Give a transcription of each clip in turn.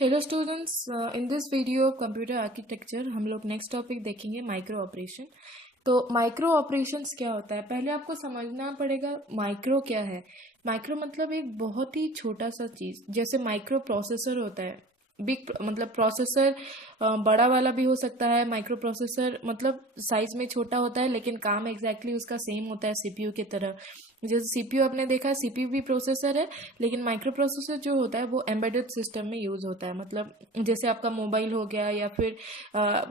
Hello students, in this video of computer architecture हम लोग next topic देखेंगे micro operation. तो माइक्रो ऑपरेशंस क्या होता है, पहले आपको समझना पड़ेगा माइक्रो क्या है। माइक्रो मतलब एक बहुत ही छोटा सा चीज़, जैसे माइक्रो प्रोसेसर होता है। बिग मतलब प्रोसेसर बड़ा वाला भी हो सकता है। माइक्रो प्रोसेसर मतलब साइज में छोटा होता है लेकिन काम एग्जैक्टली उसका सेम होता है सीपीयू की तरह। जैसे सीपीयू आपने देखा, सीपीयू भी प्रोसेसर है, लेकिन माइक्रो प्रोसेसर जो होता है वो एम्बेडेड सिस्टम में यूज़ होता है। मतलब जैसे आपका मोबाइल हो गया या फिर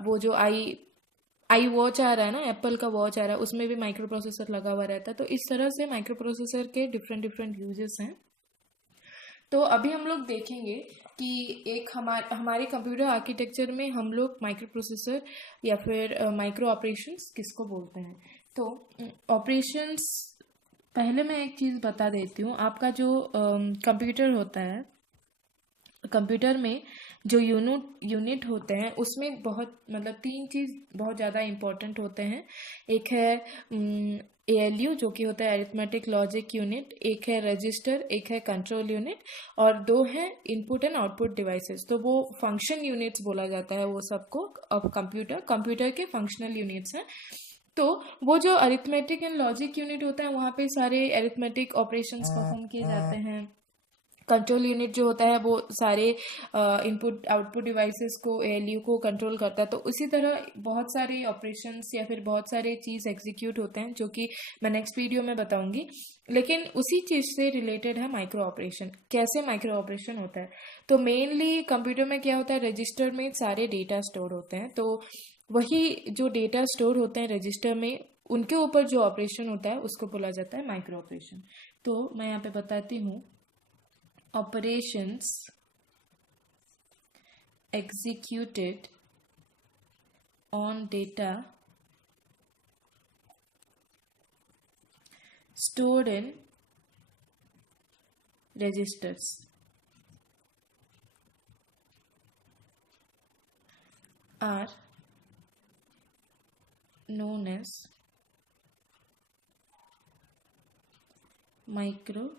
वो जो आई वॉच आ रहा है ना, एप्पल का वॉच आ रहा है, उसमें भी माइक्रो प्रोसेसर लगा हुआ रहता है। तो इस तरह से माइक्रो प्रोसेसर के डिफरेंट डिफरेंट यूजेस हैं। तो अभी हम लोग देखेंगे कि एक हमारे कंप्यूटर आर्किटेक्चर में हम लोग माइक्रो प्रोसेसर या फिर माइक्रो ऑपरेशंस किसको बोलते हैं। तो ऑपरेशंस, पहले मैं एक चीज़ बता देती हूँ। आपका जो कंप्यूटर होता है, कंप्यूटर में जो यूनिट होते हैं उसमें बहुत मतलब तीन चीज़ बहुत ज़्यादा इम्पोर्टेंट होते हैं। एक है एएलयू जो कि होता है अरिथमेटिक लॉजिक यूनिट, एक है रजिस्टर, एक है कंट्रोल यूनिट, और दो है इनपुट एंड आउटपुट डिवाइसेस। तो वो फंक्शन यूनिट्स बोला जाता है वो सबको। अब कंप्यूटर के फंक्शनल यूनिट्स हैं। तो वो जो अरिथमेटिक एंड लॉजिक यूनिट होता है वहाँ पे सारे अरिथमेटिक ऑपरेशंस परफॉर्म किए जाते हैं। कंट्रोल यूनिट जो होता है वो सारे इनपुट आउटपुट डिवाइसेस को, एएलयू को कंट्रोल करता है। तो उसी तरह बहुत सारे ऑपरेशंस या फिर बहुत सारे चीज़ एग्जीक्यूट होते हैं जो कि मैं नेक्स्ट वीडियो में बताऊंगी। लेकिन उसी चीज़ से रिलेटेड है माइक्रो ऑपरेशन। कैसे माइक्रो ऑपरेशन होता है, तो मेनली कंप्यूटर में क्या होता है, रजिस्टर में सारे डेटा स्टोर होते हैं। तो वही जो डेटा स्टोर होते हैं रजिस्टर में, उनके ऊपर जो ऑपरेशन होता है उसको बोला जाता है माइक्रो ऑपरेशन। तो मैं यहाँ पे बताती हूँ। Operations executed on data stored in registers are known as micro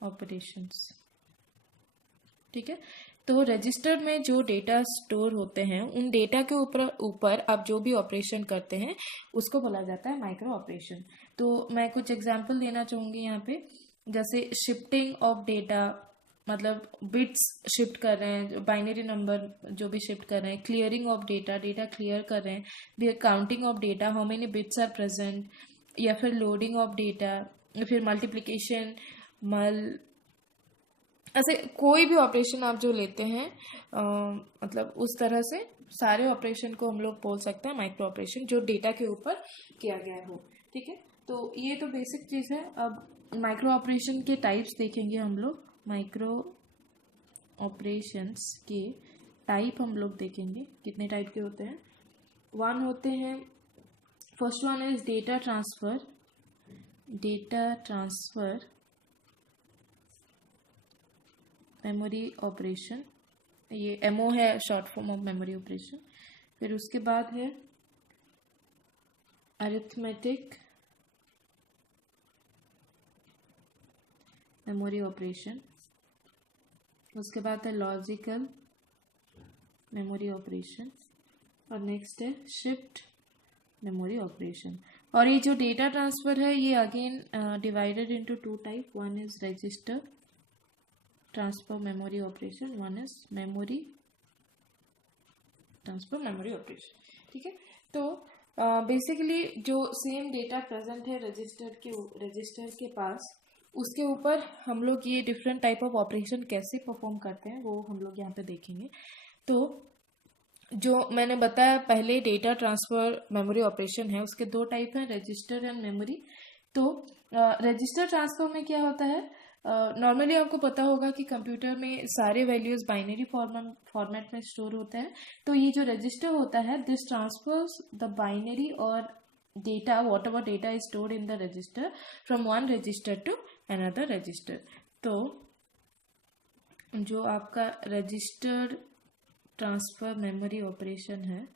operations। ठीक है। तो रजिस्टर में जो डेटा स्टोर होते हैं उन डेटा के ऊपर आप जो भी ऑपरेशन करते हैं उसको बोला जाता है माइक्रो ऑपरेशन। तो मैं कुछ एग्जांपल देना चाहूँगी यहाँ पे। जैसे शिफ्टिंग ऑफ डेटा, मतलब बिट्स शिफ्ट कर रहे हैं, बाइनरी नंबर जो भी शिफ्ट कर रहे हैं। Clearing of data, data clear कर रहे हैं। Counting of data, how many bits are present. या फिर लोडिंग ऑफ डेटा, फिर मल्टीप्लिकेशन, मल ऐसे कोई भी ऑपरेशन आप जो लेते हैं, मतलब उस तरह से सारे ऑपरेशन को हम लोग बोल सकते हैं माइक्रो ऑपरेशन, जो डेटा के ऊपर किया गया हो। ठीक है। तो ये तो बेसिक चीज़ है। अब माइक्रो ऑपरेशन के टाइप्स देखेंगे हम लोग। माइक्रो ऑपरेशंस के टाइप हम लोग देखेंगे कितने टाइप के होते हैं। वन होते हैं, first one is data transfer. Data transfer memory operation, ये एमओ है, short form of memory operation. फिर उसके बाद है अरिथमेटिक मेमोरी ऑपरेशन। उसके बाद है लॉजिकल मेमोरी ऑपरेशन, और नेक्स्ट है शिफ्ट मेमोरी ऑपरेशन। और ये जो डेटा ट्रांसफ़र है ये again divided into two type. One is register transfer memory operation, one is memory transfer memory operation. ठीक है। तो बेसिकली जो सेम डेटा प्रेजेंट है रजिस्टर के पास, उसके ऊपर हम लोग ये डिफरेंट टाइप ऑफ ऑपरेशन कैसे परफॉर्म करते हैं वो हम लोग यहाँ पे देखेंगे। तो जो मैंने बताया पहले, डेटा ट्रांसफर मेमोरी ऑपरेशन है, उसके दो टाइप हैं, रजिस्टर एंड मेमोरी। तो रजिस्टर ट्रांसफर में क्या होता है, नॉर्मली आपको पता होगा कि कंप्यूटर में सारे वैल्यूज बाइनरी फॉर्मेट में स्टोर होते हैं। तो ये जो रजिस्टर होता है, दिस ट्रांसफर्स द बाइनरी और data, whatever data is stored in the register, from one register to another register. तो जो आपका रजिस्टर ट्रांसफर मेमोरी ऑपरेशन है,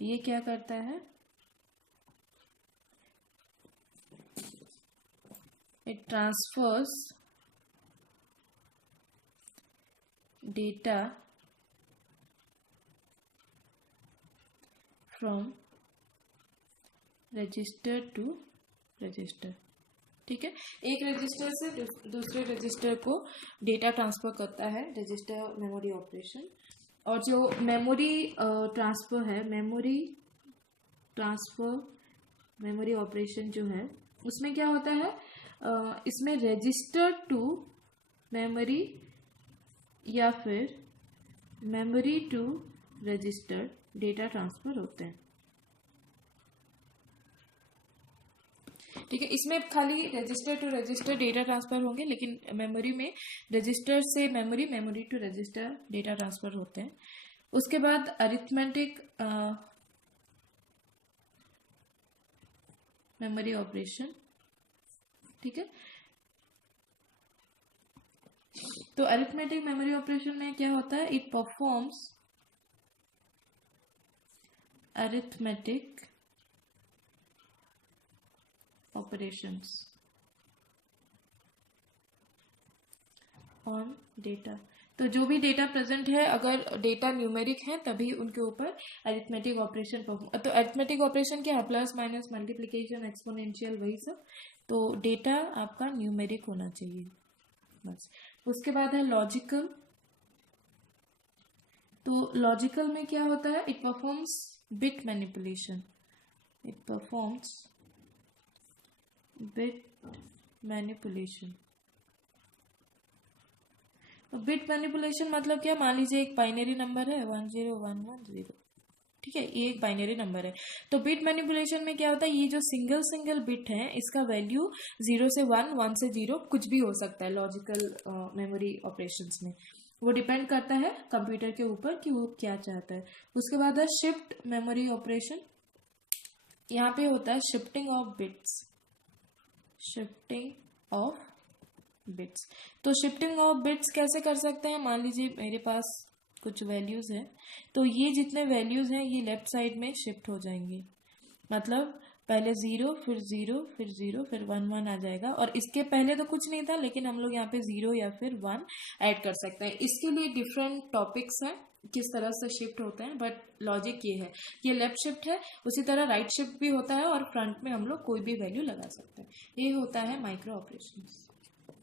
ये क्या करता है, it transfers data from register to register. ठीक है, एक रजिस्टर से दूसरे रजिस्टर को डेटा ट्रांसफर करता है रजिस्टर मेमोरी ऑपरेशन। और जो मेमोरी ट्रांसफर है, मेमोरी ऑपरेशन जो है, उसमें क्या होता है, इसमें रजिस्टर टू मेमोरी या फिर memory to register data transfer होते हैं। ठीक है, इसमें खाली register to register data transfer होंगे, लेकिन मेमोरी में रजिस्टर से memory, memory to register data transfer होते हैं। उसके बाद अरिथमेटिक मेमोरी ऑपरेशन। ठीक है, तो अरिथमेटिक मेमोरी ऑपरेशन में क्या होता है, it performs arithmetic operations on data. तो जो भी डेटा प्रेजेंट है, अगर डेटा न्यूमेरिक है तभी उनके ऊपर अरिथमेटिक ऑपरेशन परफॉर्म। तो अरिथमेटिक ऑपरेशन क्या है, प्लस माइनस मल्टीप्लिकेशन एक्सपोनेंशियल वही सब। तो डेटा आपका न्यूमेरिक होना चाहिए बस। उसके बाद है लॉजिकल। तो लॉजिकल में क्या होता है, it performs bit manipulation, it performs bit manipulation. तो बिट मैनिपुलेशन मतलब क्या, मान लीजिए एक बाइनरी नंबर है 10110। ठीक है, ये एक बाइनरी नंबर है। तो बिट मैनिपुलेशन में क्या होता है, ये जो सिंगल बिट है, इसका वैल्यू 0 से 1, 1 से 0 कुछ भी हो सकता है लॉजिकल मेमोरी ऑपरेशंस में। वो डिपेंड करता है कंप्यूटर के ऊपर कि वो क्या चाहता है। उसके बाद है शिफ्ट मेमोरी ऑपरेशन। यहाँ पे होता है shifting of bits, shifting of bits. तो शिफ्टिंग ऑफ बिट्स कैसे कर सकते हैं, मान लीजिए मेरे पास कुछ वैल्यूज है, तो ये जितने वैल्यूज हैं ये लेफ्ट साइड में शिफ्ट हो जाएंगे। मतलब पहले 0 फिर 0 फिर 0 फिर 1 1 आ जाएगा। और इसके पहले तो कुछ नहीं था, लेकिन हम लोग यहाँ पे 0 या फिर 1 ऐड कर सकते हैं। इसके लिए डिफरेंट टॉपिक्स हैं किस तरह से शिफ्ट होते हैं, बट लॉजिक ये है, ये लेफ्ट शिफ्ट है, उसी तरह राइट शिफ्ट भी होता है, और फ्रंट में हम लोग कोई भी वैल्यू लगा सकते हैं। ये होता है माइक्रो ऑपरेशंस।